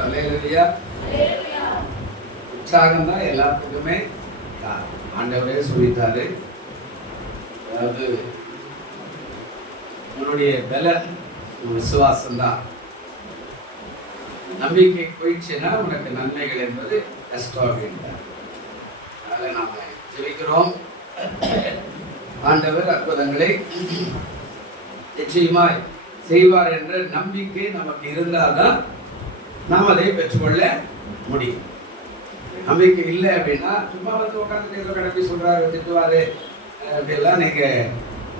அல்லேலூயா. உற்சாகம் தான் எல்லாத்துக்குமே ஆண்டவரே சொல்லிட்டாரு. அதாவது உன்னுடைய பலன் விசுவாசம் தான். நம்பிக்கை போயிடுச்சுன்னா உனக்கு நன்மைகள் என்பது கஷ்டம் அப்படின்றார். அதனால நாம ஜெபிக்கிறோம். ஆண்டவர் அற்புதங்களை நிச்சயமாய் செய்வார் என்ற நம்பிக்கை நமக்கு இருந்தால்தான் நாம் அதை பெற்றுக்கொள்ள முடியும். நம்பிக்கை இல்லை அப்படின்னா சும்மா வந்து உட்காந்து ஏதோ கடமை சொல்றாரு திட்டுவாரு அப்படிலாம் நீங்க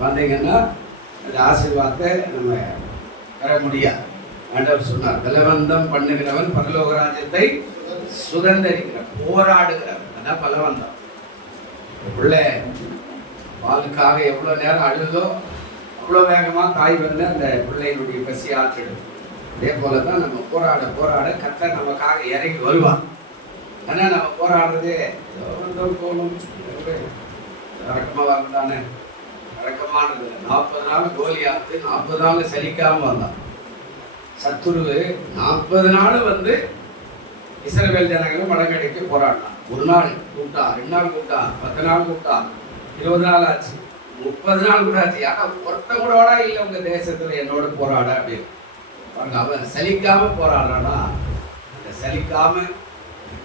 வந்தீங்கன்னா அந்த ஆசீர்வாதத்தை நம்ம பெற முடியாது. ஆண்டவர் சொன்னார், பலவந்தம் பண்ணுகிறவன் பரலோக ராஜ்யத்தை சுதந்திரிக்கிறவன், போராடுகிறவன். அதான் பலவந்தம். உள்ள பாலுக்காக எவ்வளோ நேரம் அழுதோ அவ்வளோ வேகமாக தாய் வந்து அந்த பிள்ளையினுடைய பசி ஆற்றிடும். அதே போல தான் நம்ம போராட போராட கர்த்தர் நமக்காக இறங்கி வருவான். ஆனால் நம்ம போராடுறதே போகணும் இறக்கமாக வரதானே, இறக்கமானது 40 நாள் கோலியாத்து 40 நாள் சலிக்காமல் வந்தான். சத்துருவு 40 நாள் வந்து இஸ்ரவேல் ஜனங்களை மடங்கடிக்க போராடினான். 1 நாள் கூப்பிட்டா, 2 நாள் கூப்பிட்டா, 10 நாள் கூப்பிட்டா, 20 நாள் ஆச்சு, 30 நாள் கூட ஆச்சு. யாரா ஒருத்த கூட இல்லை உங்க தேசத்துல என்னோட போராட அப்படின்னு. அவன் சலிக்காம போராடுறானா, அந்த சலிக்காம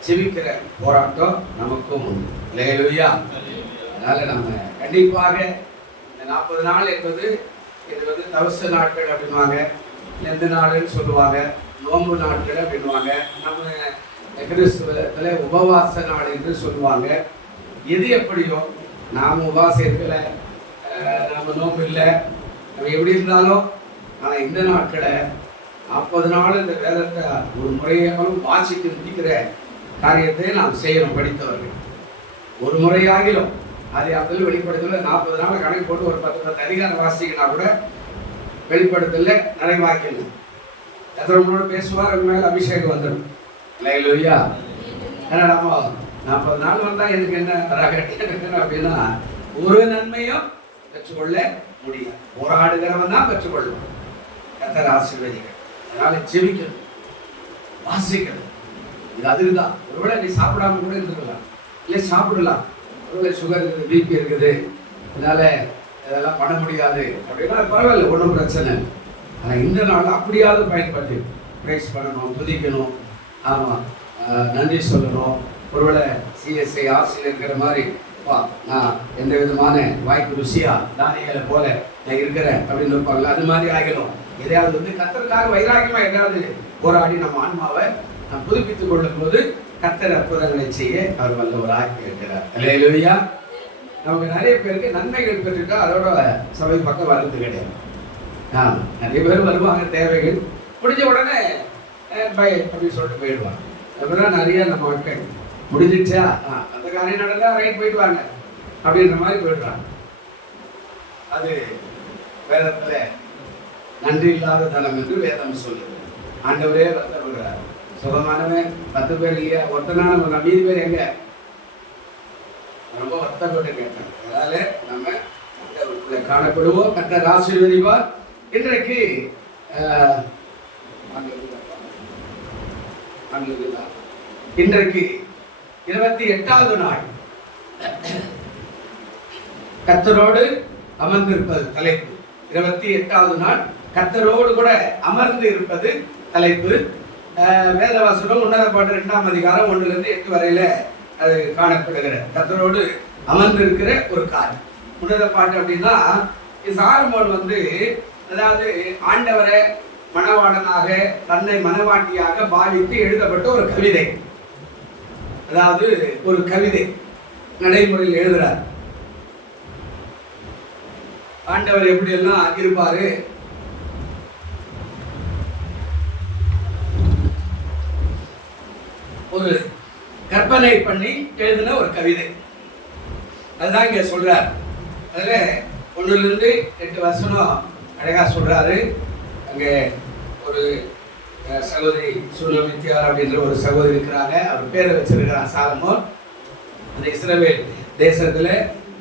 செவிக்கிற போராட்டம் நமக்கும் உண்டு. அல்லேலூயா. அதனால நம்ம கண்டிப்பாக இந்த 40 நாள் என்பது இது வந்து தவச நாட்கள் அப்படின்வாங்க, எந்த நாளுன்னு சொல்லுவாங்க, நோன்பு நாட்கள் அப்படின்வாங்க, நம்ம கிறிஸ்துவத்துல உபவாச நாள் என்று சொல்லுவாங்க. எது எப்படியோ நாம் உபவாசம் இருக்கலை, நம்ம நோன்பு இல்லை, நம்ம எப்படி இருந்தாலும் ஆனால் இந்த நாட்களை 40 நாள் இந்த வேதத்தை ஒரு முறையாலும் வாசித்து முடிக்கிற காரியத்தை நாம் செய்யணும். படித்தவர்கள் ஒரு முறையாகிலும் அதை அதில் வெளிப்படுத்தல 40 நாள் கணக்கு போட்டு ஒரு 10 அதிகாரம் வாசிக்கினா கூட வெளிப்படுத்தல நிறைவாக்கணும். எத்தனோட பேசுவார், அது மேலே அபிஷேகம் வந்துடும். அல்லேலூயா. ஏன்னா நம்ம 40 நாள் வந்தால் எனக்கு என்ன அப்படின்னா ஒரு நன்மையும் பெற்றுக்கொள்ள முடியாது. போராடுகிறவன் தான் பெற்றுக்கொள்ளும். கர்த்தர் ஆசீர்வதிக்க. அதனால ஜெபிக்கணும், வாசிக்கணும். இது அதுதான். ஒருவேளை நீ சாப்பிடாம கூட இருந்துக்கலாம், இல்லை சாப்பிடலாம். ஒருவேளை சுகர் இருக்குது, பிபி இருக்குது, அதனால இதெல்லாம் பண்ண முடியாது அப்படின்னா பரவாயில்ல, ஒன்றும் பிரச்சனை. ஆனால் இந்த நாள் அப்படியாவது பயன்படுத்தி ப்ரைஸ் பண்ணணும், துதிக்கணும், ஆமாம், நன்றி சொல்லணும். ஒருவேளை சிஎஸ்ஐ ஆசையில் இருக்கிற மாதிரி நான் எந்த விதமான வாய்ப்பு ருசியா தானியங்களை போல நான் இருக்கிறேன் அப்படின்னு இருப்பாங்களா, அது மாதிரி ஆகிடும். எதையாவது வந்து கர்த்தருக்காக வைராகியமா எதாவது போராடி நம்ம ஆன்மாவை நாம் புதுப்பித்துக் கொள்ளும் போது கர்த்தர் அற்புதங்களை செய்ய அவர் வல்லவராக இருக்கிறார். அல்லேலூயா. நமக்கு நிறைய பேருக்கு நன்மைகள் பெற்றுட்டா அதோட சபை பக்கம் வர்றது கிடையாது. நிறைய பேர் வருவாங்க, தேவைகள் முடிஞ்ச உடனே பை அப்படின்னு சொல்லிட்டு போயிடுவாங்க. அதுதான் நிறைய நம்ம மக்கள் முடிஞ்சிடுச்சா அந்த காரியம் நடந்தா ரைட் போயிட்டு வாங்க அப்படின்ற மாதிரி போயிடுறாங்க. அது வேதத்துல நன்றி இல்லாத தனம் என்று வேதம் சொல்லுது. ஆண்டவரே வருத்தப்படுறார். சுகமானவன் 10 பேர் இல்லையா, ஒருத்தனான மீதி பேர் எங்க, ரொம்ப வருத்தப்பட்டு கேட்டாங்க. அதனால நம்ம காணப்படுவோம். கர்த்தர் ஆசீர்வதிப்பார். இன்றைக்கு இன்றைக்கு 28வது நாள் கர்த்தரோடு அமர்ந்திருப்பது தலைப்பு. 28வது நாள் கர்த்தரோடு கூட அமர்ந்து இருப்பது தலைப்பு. வேதவாசகம் உன்னத பாட்டு 2ஆம் அதிகாரம் 1-8 வரையில அது காணப்படுகிற கர்த்தரோடு அமர்ந்து இருக்கிற ஒரு காரியம். உன்னத பாட்டு அப்படின்னா சாலமோன் வந்து அதாவது ஆண்டவரை மணவாளனாக தன்னை மணவாட்டியாக பாவித்து எழுதப்பட்ட ஒரு கவிதை. அதாவது ஒரு கவிதை நடைமுறையில் எழுதுறார். ஆண்டவர் எப்படி எல்லாம் இருப்பாரு, ஒரு கற்பனை பண்ணி எழுதின ஒரு கவிதை. அதுதான் இங்க சொல்றார். அதுல 1-8 வசனம் அழகா சொல்றாரு. அங்கே ஒரு சகோதரி சுனமித்தியார் அப்படின்ற ஒரு சகோதரி இருக்கிறாங்க. அவர் பேரை வச்சிருக்கிறார் சாலமோன். அந்த இஸ்ரவேல் தேசத்துல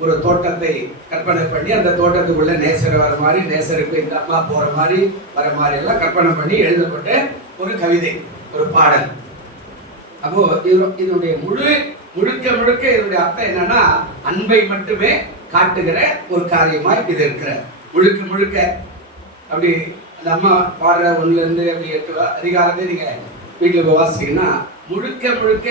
ஒரு தோட்டத்தை கற்பனை பண்ணி அந்த தோட்டத்துக்குள்ள நேசர் வர மாதிரி, நேசருக்கு இந்த அம்மா போற மாதிரி வர மாதிரி எல்லாம் கற்பனை பண்ணி எழுதப்பட்ட ஒரு கவிதை. ஒரு பாடல். அப்போ இதனுடைய முழுக்க இதனுடைய அர்த்தம் என்னன்னா, அன்பை மட்டுமே காட்டுகிற ஒரு காரியமாய் இது இருக்கிற முழுக்க அப்படி அந்த அம்மா பாடுற 1லேருந்து அப்படி 8 அதிகாரத்தை நீங்க வீட்டில் போய் வாசிங்கன்னா முழுக்க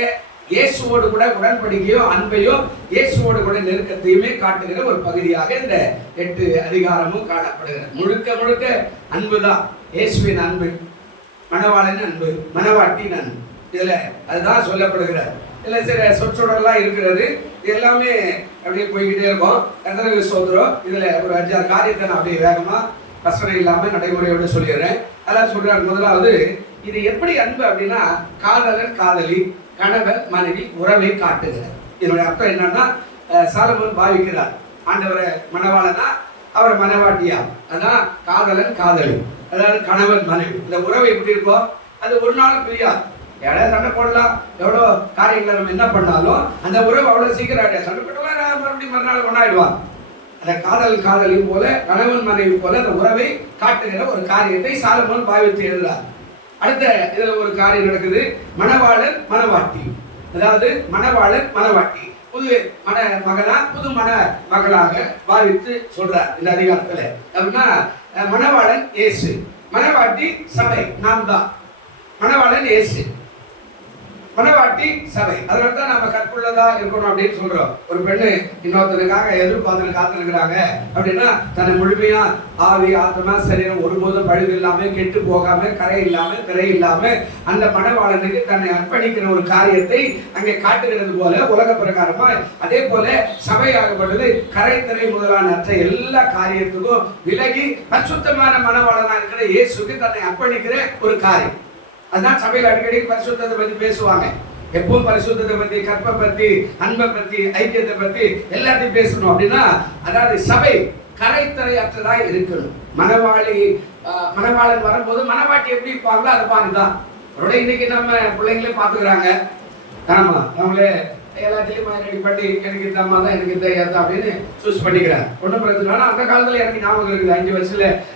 இயேசுவோடு கூட உடன்படிக்கையோ அன்பையோ இயேசுவோடு கூட நெருக்கத்தையுமே காட்டுகிற ஒரு பகுதியாக இந்த 8 அதிகாரமும் காணப்படுகிறது. முழுக்க அன்பு தான். இயேசுவின் அன்பு, மணவாளன் அன்பு, மணவாட்டின் அன்பு, இதுல அதுதான் சொல்லப்படுகிறார். இதுல சில சொற்றொடர்லாம் இருக்கிறது. இது எல்லாமே அப்படியே போய்கிட்டே இருக்கும். கர்த்தருக்கு ஸ்தோத்திரம். இதுல ஒரு 5-6 காரியத்தை நான் அப்படியே வேகமா கஷ்டம் இல்லாம நடைமுறையோடு சொல்லிடுறேன். அதான் சொல்றாரு. முதலாவது, இது எப்படி அன்பு அப்படின்னா, காதலன் காதலி, கணவன் மனைவி உறவை காட்டுகிறார். இதனுடைய அர்த்தம் என்னன்னா, சாலமோன் பாவிக்கிறார் ஆண்டவரை மணவாளனா அவரை மணவாட்டியா. அதான் காதலன் காதலி, அதாவது கணவன் மனைவி. இந்த உறவு எப்படி இருக்கும், அது ஒரு நாள் பிரியாது. யாராவது சண்டை போடலாம், எவ்வளோ காரியங்களை நம்ம என்ன பண்ணாலும் அந்த உறவு அவ்வளோ சீக்கிரம் சண்டை போட்டுவார், மறுபடியும் மறுநாள் ஒன்றாயிடுவான். அந்த காதலி போல கணவன் மனைவி போல அந்த உறவை காட்டுகிற ஒரு காரியத்தை சாலமோன் பாவித்து எழுதுறார். அடுத்த இதுல ஒரு காரியம் நடக்குது, மணவாளன் மணவாட்டி. அதாவது மணவாளன் மணவாட்டி புது மகனா புது மகளாக பாவித்து சொல்றார் இந்த அதிகாரத்துல. அப்படின்னா மணவாளன் இயேசு, மணவாட்டி சபை, நாம் தான். மணவாளன் இயேசு, மணவாட்டி சபை. அதனால தான் நம்ம கற்புள்ளதா இருக்கணும் அப்படின்னு சொல்றோம். ஒரு பெண்ணு இன்னொருத்தனுக்காக எதிர்பார்த்து காத்துக்கிறாங்க அப்படின்னா, தன்னை முழுமையா ஆவி ஆத்மா சரீரம் ஒருபோதும் பழுது இல்லாம கெட்டு போகாம கரை இல்லாம திரை இல்லாம அந்த மணவாளனுக்கு தன்னை அர்ப்பணிக்கிற ஒரு காரியத்தை அங்கே காட்டுகிறது போல உலக பிரகாரமா அதே போல சபையாகப்பட்டது கரை திரை முதலான எல்லா காரியத்துக்கும் விலகி பரிசுத்தமான மணவாளனா இருக்கிற இயேசுக்கு தன்னை அர்ப்பணிக்கிற ஒரு காரியம். அதான் சபையில் அடிக்கடி பரிசுத்தத்தை பத்தி பேசுவாங்க. எப்பவும் பரிசுத்தத்தை பத்தி, கற்பை பத்தி, அன்பை பத்தி, ஐக்கியத்தை பத்தி எல்லாத்தையும் பேசணும். அப்படின்னா அதாவது சபை கரைத்தரையற்றதா இருக்கணும். மணவாளன் வரும்போது மணவாட்டி எப்படி இருப்பாங்களோ அது பாருதான். அவரோட இன்னைக்கு நம்ம பிள்ளைங்களே பாத்துக்கிறாங்க. ஆமா, அவங்களே எல்லாத்தையும் ரெடி பண்ணி எனக்கு இந்த அம்மா தான் எனக்கு இந்த ஏதா அப்படின்னு சூஸ் பண்ணிக்கிறாங்க. பொண்ணு பிரச்சனை. அந்த காலத்துல எனக்கு ஞாபகம் இருக்குது,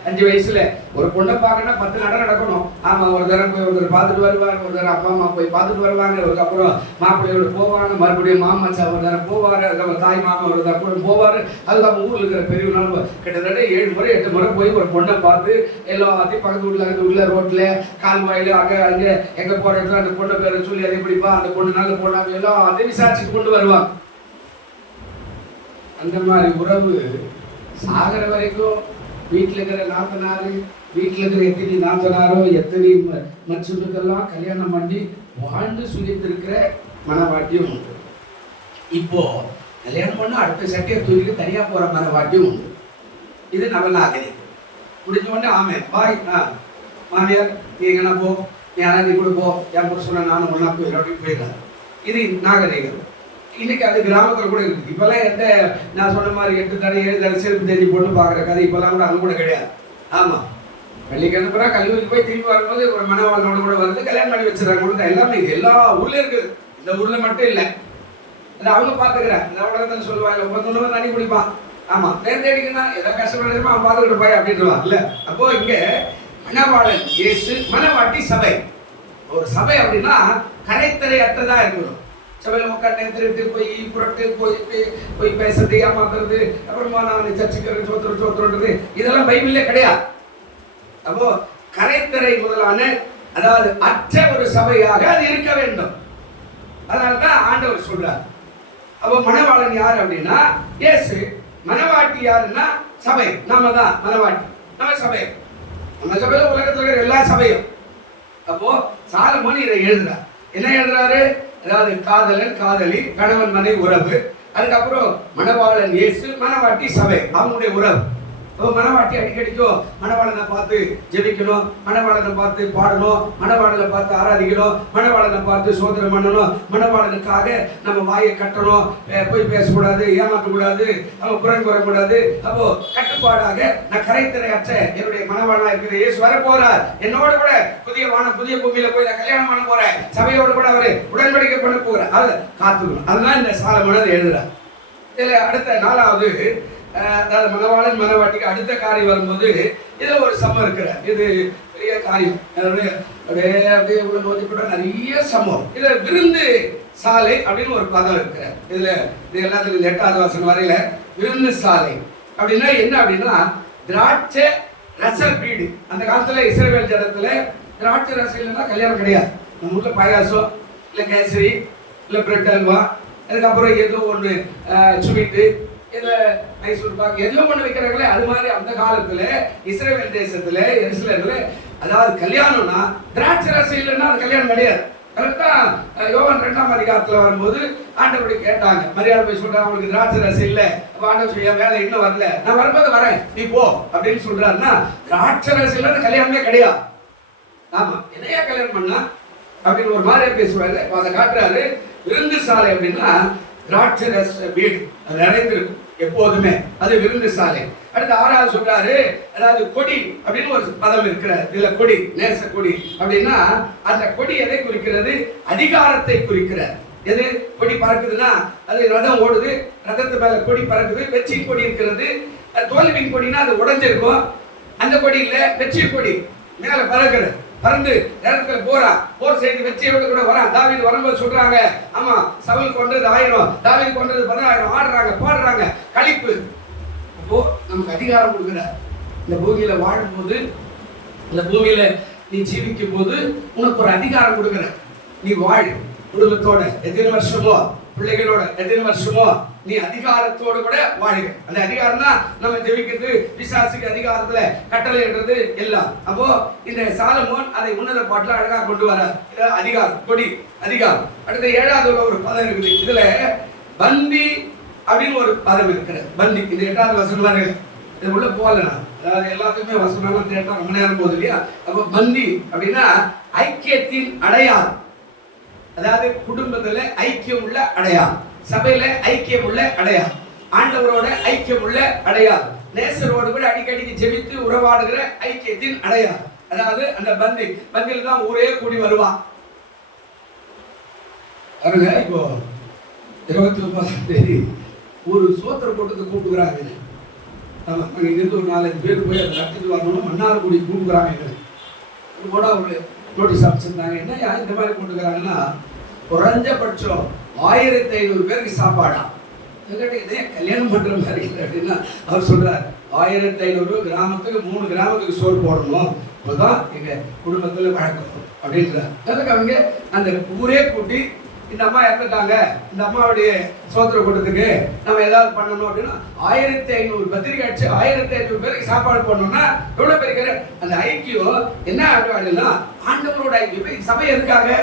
5 வயசுல ஒரு பொண்ணை பார்க்கணும்னா 10 நடம் நடக்கணும். ஆமா, ஒரு தரம் போய் ஒருத்தர் பார்த்துட்டு வருவாங்க, ஒரு தரம் அப்பா அம்மா போய் பார்த்துட்டு வருவாங்க, அதுக்கப்புறம் மாப்பிள்ளையோட போவாங்க, மறுபடியும் மாமச்சா ஒரு தரம் போவாரு, அதுக்கப்புறம் தாய் மாமா ஒரு தரம் போவாரு, அதுக்கப்புறம் ஊர்ல இருக்கிற பெரியவங்க கிட்டத்தட்ட 7 முறை 8 முறை போய் ஒரு பொண்ணை பார்த்து எல்லாத்தையும் பக்கத்து வீட்டுல ரோட்ல கால்வாயில அங்க எங்க போற இடத்துல அந்த பொண்ணை பேரை சொல்லி அதை எப்படிப்பா அந்த பொண்ணு நல்ல பொண்ணாங்க எல்லாம் அதை விசாரிச்சுட்டு கொண்டு வருவாங்க. அந்த மாதிரி உறவு சாகர வரைக்கும் வீட்டில் இருக்கிற நாத்தனாரு, வீட்டில் இருக்கிற எத்தனை நாத்தனாரோ எத்தனை மச்சுக்கெல்லாம் கல்யாணம் பண்ணி வாழ்ந்து சுழித்திருக்கிற மனவாட்டியும் உண்டு. இப்போ கல்யாணம் பண்ண அடுத்த சட்டையை தூக்கி தனியா போற மனவாட்டியும் உண்டு. இது நவநாகரிகம். முடிஞ்ச உடனே ஆமே பாய் மாமியார் நீ எங்கன்னா போ, நீ அனாதி கூட போ, என் புருஷனை நானும் ஒன்னா போயிடும் அப்படின்னு போயிடலாம். இது நாகரிகம். இன்னைக்கு அது கிராமத்தில் கூட இருக்கு. இப்பெல்லாம் எந்த நான் சொன்ன மாதிரி 8 தடவை 7 தடவை செருப்பு தேடி பொண்ணு பார்க்குற கதை இப்பெல்லாம் கூட அது கூட கிடையாது. ஆமா, பள்ளிக்கு அனுப்புறா, கல்லூரிக்கு போய் திரும்பி வரும்போது ஒரு மனவாளனோட கூட வருது, கல்யாணம் பண்ணி வச்சிடறாங்க. எல்லாமே எல்லா ஊர்ல இருக்குது, இந்த ஊர்ல மட்டும் இல்லை. அது அவங்க பாத்துக்கிறேன். இந்த உலகத்துல சொல்லுவாங்க 9 தண்ணி குடிப்பான். ஆமா, தேடிக்கன்னா எதை கஷ்டப்படுறதுமா அவன் பார்த்துக்கிட்டு போய் அப்படின்றான் இல்ல. அப்போ இங்க மணவாளன் இயேசு, மணவாட்டி சபை. ஒரு சபை அப்படின்னா கரைத்தரை அற்றதா இருக்கணும். சபையில் உட்காந்து திருட்டு போய் புரட்டு போய் பேசுறது, ஏமாத்துறது, அப்புறமா நான் சர்ச்சுக்கிறது சோத்துறது இதெல்லாம் பைபிள்ல கிடையாது. அப்போ கரைத்தரை முதலான அதாவது அற்ற ஒரு சபையாக அது இருக்க வேண்டும். அதனால்தான் ஆண்டவர் சொல்றார். அப்போ மணவாளன் யார் அப்படின்னா இயேசு, மணவாட்டி யாருன்னா சபை. நாம தான் மணவாட்டி, நம்ம சபை. நம்ம சபையில உலகத்தில் இருக்கிற எல்லா சபையும். அப்போ சாலமோன் இதை எழுதுறார். என்ன எழுதுறாரு? அதாவது காதலன் காதலி, கணவன் மனைவி உறவு, அதுக்கப்புறம் மணவாளன் இயேசு, மணவாட்டி சபை, அவங்களுடைய உறவு. மணவாட்டி அடிக்கடிக்கும் மணவாளனை பார்த்து ஜெபிக்கணும், மணவாளனை பார்த்து பாடணும், மணவாளனை பார்த்து ஆராதிக்கணும், மணவாளனை பார்த்து சோதனை பண்ணணும், மணவாளனுக்காக நம்ம வாயை கட்டணும், போய் பேசக்கூடாது, ஏமாற்றக்கூடாது, அவன் புறம் கூறக்கூடாது. அப்போ கட்டுப்பாடாக நான் கரைத்திரை அற்ற என்னுடைய மணவாளனா இருக்கிற இயேசு வர போறார், என்னோட கூட புதிய வானம் புதிய பூமியில போய் நான் கல்யாணம் பண்ண போறேன், சபையோடு கூட அவரு உடன்படிக்கை பண்ண போகிறேன், அதை காத்துக்கணும். அதுதான் இந்த சாலமோன் எழுதுறார். இதுல அடுத்த 4வது அதாவது மணவாளன் மணவாட்டிக்கு அடுத்த காரியம் வரும்போது இதுல ஒரு சம்மம் இருக்கிற இது பெரிய காரியம். அப்படியே அப்படியே உள்ள போது கூட நிறைய சம்பவம். இதுல விருந்து சாலை அப்படின்னு ஒரு பதம் இருக்கிற இதுல இது எல்லாத்துக்கும் 8வது வசனம் வரையில விருந்து சாலை அப்படின்னா என்ன அப்படின்னா திராட்சை ரச வீடு. அந்த காலத்துல இஸ்ரவேல் ஜனத்துல திராட்சை ரசம் இல்லைன்னா கல்யாணம் கிடையாது. நம்ம ஊர்ல பாயாசம் இல்லை கேசரி இல்லை பிரெட் அல்வா, அதுக்கப்புறம் ஏதோ ஒன்று ஸ்வீட்டு, இதை மைசூர் பாக்கு எதுவும் ஒன்று வைக்கிறாங்களே, அது மாதிரி அந்த காலத்துல இஸ்ரவேல் தேசத்துல எருசலேம்ல அதாவது கல்யாணம்னா திராட்சை ரசம் இல்லைன்னா அது கல்யாணம் கிடையாது. கரெக்டா யோவான் 2ஆம் அதிகாரத்துல வரும்போது ஆண்டவரை கேட்டாங்க, மரியாதை போய் சொல்றாங்க, அவங்களுக்கு திராட்சை ரசம் இல்லை, ஆண்டவர் சொல்ல வேலை இன்னும் வரல, நான் வரும்போது வரேன் நீ போ அப்படின்னு சொல்றாருன்னா திராட்சை ரசம் இல்லைன்னு கல்யாணமே கிடையாது. ஆமா, என்னையா கல்யாணம் பண்ணா அப்படின்னு ஒரு மாதிரியா பேசுவாரு. அதை காட்டுறாரு. விருந்து சாலை அப்படின்னா திராட்சை ரச வீடு அது நிறைந்திருக்கும் எப்போதுமே, அது விருந்து சாலை. அடுத்து 6வது சொல்றாரு, அதாவது கொடி அப்படின்னு ஒரு பதம் இருக்கிறார். இதுல கொடி நேச கொடி அப்படின்னா அந்த கொடி எதை குறிக்கிறது? அதிகாரத்தை குறிக்கிறார். எது கொடி பறக்குதுன்னா அது ரதம் ஓடுது, ரதத்து மேல கொடி பறக்குது. வெற்றி கொடி இருக்கிறது. தோல்வியின் கொடினா அது உடைஞ்சிருக்கும். அந்த கொடி இல்ல, வெற்றி கொடி மேல பறக்குறது, பறந்து நேரத்துல போர் செய்து வெற்றியோடு கூட வரான். தாவீது வரும்போது சொல்றாங்க, ஆமா சவுல் கொன்றது 1000, தாவீது கொன்றது 10000, ஆடுறாங்க பாடுறாங்க களிப்பு. அப்போ நமக்கு அதிகாரம் கொடுக்கிறார். இந்த பூமியில வாழும்போது, இந்த பூமியில நீ ஜீவிக்கும் போது உனக்கு ஒரு அதிகாரம் கொடுக்கிற. நீ வாழ் குடும்பத்தோட எத்தனை வருஷமோ, பிள்ளைகளோட எத்தனை வருஷமோ நீ அதிகாரத்தோடு கூட வாழ்க. அந்த அதிகாரம் தான் நம்ம ஜெபிக்கிறது, பிசாசுக்கு அதிகாரத்துல கட்டளை என்றது எல்லாம். அப்போ இந்த சாலமோன் அதை உன்னத பாட்டுல அழகா கொண்டு வர அதிகாரம், கொடி அதிகாரம். அடுத்த 7வது ஒரு பதம் இருக்குது. இதுல பந்தி அப்படின்னு ஒரு பதம் இருக்கிறது. பந்தி இந்த 8வது வசனம் வரையில இது உள்ள போகலண்ணா, அதாவது எல்லாத்துக்குமே வசனம் தேட்டா ரொம்ப நேரம் போகுது இல்லையா. அப்போ பந்தி அப்படின்னா ஐக்கியத்தின் அடையாளம். அதாவது குடும்பத்துல ஐக்கியம் உள்ள அடையாளம், சபையில ஐக்கியம் உள்ள அடையாளம், ஆண்டவரோட ஐக்கியம் உள்ள அடையாளம், நேசரோடு கூட அடிக்கடிக்கு ஜெபித்து உறவாடுகிற ஐக்கியத்தின் அடையாளம். அதாவது அந்த பந்தியில தான் ஊரே கூடி வருவான். பாருங்க, இப்போ 29ஆம் தேதி ஒரு சோத்திர கூட்டத்தை கூப்பிடுறாங்க. ஆமா, இங்கிருந்து ஒரு 4-5 பேர் போய் அதை நடத்திட்டு வரணும். மன்னார்குடி கூப்பிடுறாங்க. கூட ஒரு நோட்டீஸ் அமைச்சிருந்தாங்க. என்ன இந்த மாதிரி கொண்டுக்கிறாங்கன்னா குறைஞ்சபட்சம் 1500 பேருக்கு சாப்பாடா. இதே கல்யாணம் பண்ற மாதிரி இல்லை அப்படின்னா அவர் சொல்றாரு, 1500 கிராமத்துக்கு 3 கிராமத்துக்கு சோறு போடணும், அதுதான் எங்க குடும்பத்துல வழக்கம் அப்படின்றார். அதுக்கு அவங்க அந்த ஊரே கூட்டி, இந்த அம்மா இறந்துட்டாங்க, இந்த அம்மாவுடைய சோத்திர கூட்டத்துக்கு நம்ம ஏதாவது பண்ணணும் அப்படின்னா 1500 பத்திரிகை அடிச்சு 1500 பேருக்கு சாப்பாடு பண்ணணும்னா எவ்வளவு பெரிய அந்த ஐக்கியம். என்ன அப்படின்னா ஆண்டவரோட ஐக்கியம். சபை எதுக்காக?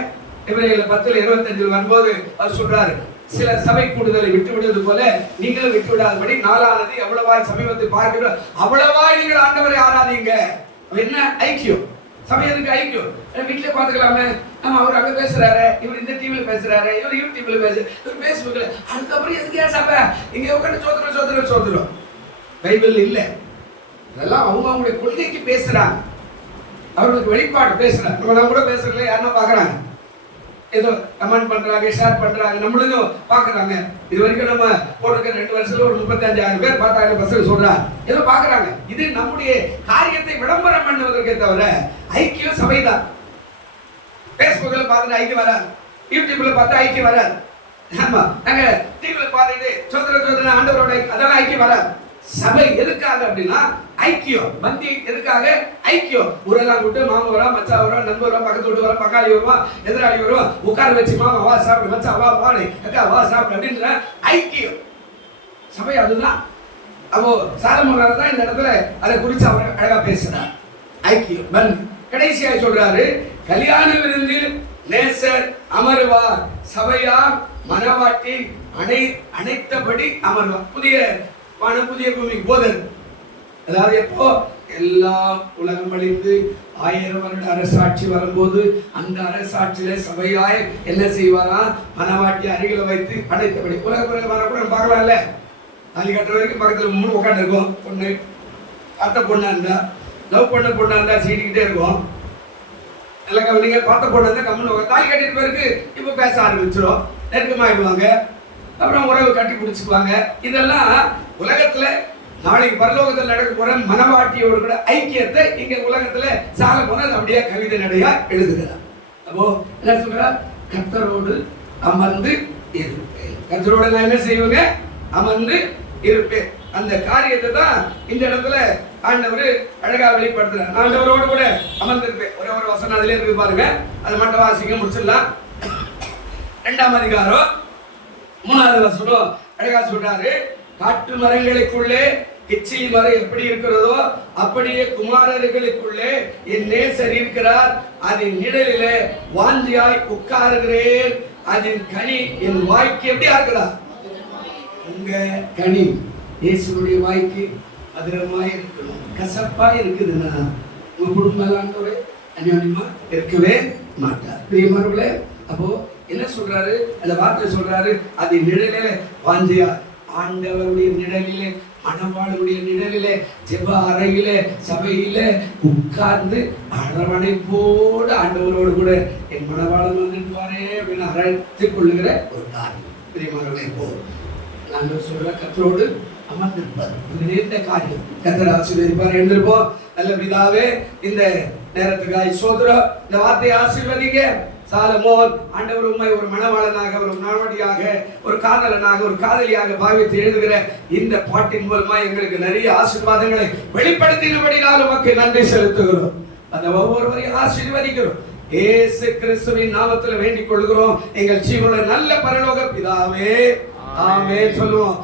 இவரையில் 10:25 வரும்போது அவர் சொல்றாரு, சில சபை கூடுதலை விட்டு விடுவது போல நீங்களும் விட்டு விடாதபடி நாளானது எவ்வளவாய் சமீபத்தில் பார்க்கிறோம், அவ்வளவாய் நீங்கள் ஆண்டவரை ஆராதிங்க. என்ன ஐக்கியம்? சபை எதுக்கு ஐக்கியம்? வீட்டிலே பார்த்துக்கலாமே. நம்ம அவர் அங்க பேசுறாரு, இவர் இந்த டிவில பேசுறாரு, இவர் யூடியூப்ல பேசுறாரு, இவர் பேஸ்புக்ல. அதுக்கப்புறம் எதுக்கு ஏன் சபை? இங்க உட்காந்து சோதனை பைபிள் இல்ல. இதெல்லாம் அவங்களுடைய கொள்கைக்கு பேசுறாங்க, அவர்களுக்கு வெளிப்பாடு பேசுறாங்க. நம்ம கூட பேசுறதுல யாருன்னா பாக்குறாங்க, ஏதோ கமெண்ட் பண்றாங்க, ஷேர் பண்றாங்க, நம்மளும் பாக்குறாங்க. இது வரைக்கும் நம்ம போட்டிருக்க 2 வருஷத்துல ஒரு 35,000 பேர் 10,000 பசங்க சொல்றாங்க, ஏதோ பாக்குறாங்க. இது நம்முடைய காரியத்தை விளம்பரம் பண்ணுவதற்கே தவிர ஐக்கியம் சபைதான். பேஸ்புக்ல பார்த்துட்டு ஐக்கியம் வராது, யூடியூப்ல பார்த்தா ஐக்கியம் வராது. ஆமா, நாங்க டிவில பார்த்துட்டு சோதனை ஆண்டவரோட அதெல்லாம் ஐக்கியம் வராது. சபை எதுக்காக அப்படின்னா ஐக்கியம். பந்தி எதுக்காக? ஐக்கியம். ஊரெல்லாம் கூட்டு மாமா வரா, மச்சா வரா, நண்பர் வரா, பக்கத்து வீட்டு வரா, பங்காளி வருவா, எதிராளி வருவா, உட்கார வச்சு மாமா வா சாப்பிடு, மச்சா வா வாடு, அக்கா வா சாப்பிடு அப்படின்ற ஐக்கியம் சபை. அதுதான். அப்போ சாலமோன் தான் இந்த இடத்துல அதை குறித்து அவர் அழகா பேசுறார். ஐக்கியம் பந்தி. கடைசியாக சொல்றாரு, கல்யாண விருந்தில் நேசர் அமருவார், சபையார் மனவாட்டி அனைத்தபடி அமர்வார். புதிய பூமி போதர். அதாவது எப்போ எல்லாம் உலகம் அழிந்து 1000 வருட அரசாட்சி வரும்போது அந்த அரசாட்சியில சபையாய் என்ன செய்வாரா? மனவாட்டி அருகில வைத்து அனைத்தபடி. உலக வரக்கூட பார்க்கலாம்ல, தாலி கட்டுற வரைக்கும் பக்கத்துல 3 உட்காந்து இருக்கும். பொண்ணு பார்த்த பொண்ணா இருந்தா, லவ் பண்ண பொண்ணா இருந்தா சீடிக்கிட்டே இருக்கும். எல்லாம் கவனிங்க, பார்த்த பொண்ணா இருந்தா கம்மனு தாலி கட்டிட்டு பிறகு இப்ப பேச ஆரம்பிச்சிடும், நெருக்கமாயிடுவாங்க, அப்புறம் உறவு கட்டி பிடிச்சுக்குவாங்க. இதெல்லாம் உலகத்துல நாளைக்கு பரலோகத்தில் நடக்க போற மனவாட்டியோடு கூட ஐக்கியத்தை இங்க உலகத்துல சாலமோன் அப்படியே கவிதை நடையா எழுதுகிறார். அப்போ என்ன சொல்றார்? கர்த்தரோடு அமர்ந்து இருப்பேன். கர்த்தரோட நான் என்ன செய்வேங்க? அமர்ந்து இருப்பேன். அந்த காரியத்தை தான் இந்த இடத்துல ஆண்டவர் அழகா வெளிப்படுத்துறார். நான் ஆண்டவரோடு கூட அமர்ந்திருப்பேன். ஒரே ஒரு வசனம் அதுல இருக்கு பாருங்க, அது மட்டும் வாசிக்க முடிச்சிடலாம். 2ஆம் அதிகாரம் 3வது வசனம் அழகா சொல்றாரு, காட்டு மரங்களுக்குள்ளே கிச்சிலி மரம் எப்படி இருக்கிறதோ அப்படியே குமாரர்களுக்குள்ளே என் நேசர் இருக்கிறார். அதன் நிழலிலே வாஞ்சியாய் உட்காருகிறேன். அதன் கனி என் வாய்க்கு எப்படியா இருக்கிறார்? உங்க கனி இயேசுடைய வாய்க்கு மதுரமாய் இருக்கணும். கசப்பா இருக்குதுன்னா உங்க குடும்பம் அந்யோன்யமா இருக்கவே மாட்டார். பிரியமானவர்களே, அப்போ என்ன சொல்றாரு? அந்த வார்த்தை சொல்றாரு, அதன் நிழலிலே வாஞ்சியா, ஆண்டவருடைய நிழலிலே, மணவாளனுடைய நிழலிலே, ஜெப அறையிலே, சபையிலே உட்கார்ந்து அரவணைப்போடு ஆண்டவரோடு கூட என் மணவாளன் வந்துட்டுவாரே அப்படின்னு அழைத்துக் கொள்ளுகிற ஒரு காரியம். பிரியமானவர்களே, இப்போ நாங்கள் சொல்ற கர்த்தரோடு அமர்ந்திருப்பார். நீண்ட காரியம். கர்த்தர் ஆசீர்வதிப்பார். எழுந்திருப்போம். நல்ல பிதாவே, இந்த நேரத்துக்காய் சோதரம். இந்த வார்த்தையை ஆசீர்வதிங்க. சாலமோன் ஆண்டவர் உண்மை ஒரு மணவாளனாக, ஒரு மணவாட்டியாக, ஒரு காதலனாக, ஒரு காதலியாக பாவித்து எழுதுகிற இந்த பாட்டின் மூலமா எங்களுக்கு நிறைய ஆசீர்வாதங்களை வெளிப்படுத்தினபடினால் உமக்கு நன்றி செலுத்துகிறோம். அந்த ஒவ்வொருவரையும் ஆசீர்வதிக்கிறோம். இயேசு கிறிஸ்துவின் நாமத்தில் வேண்டிக் கொள்கிறோம். எங்கள் ஜீவனுள்ள நல்ல பரலோக பிதாவே, ஆமென் சொல்லுவோம்.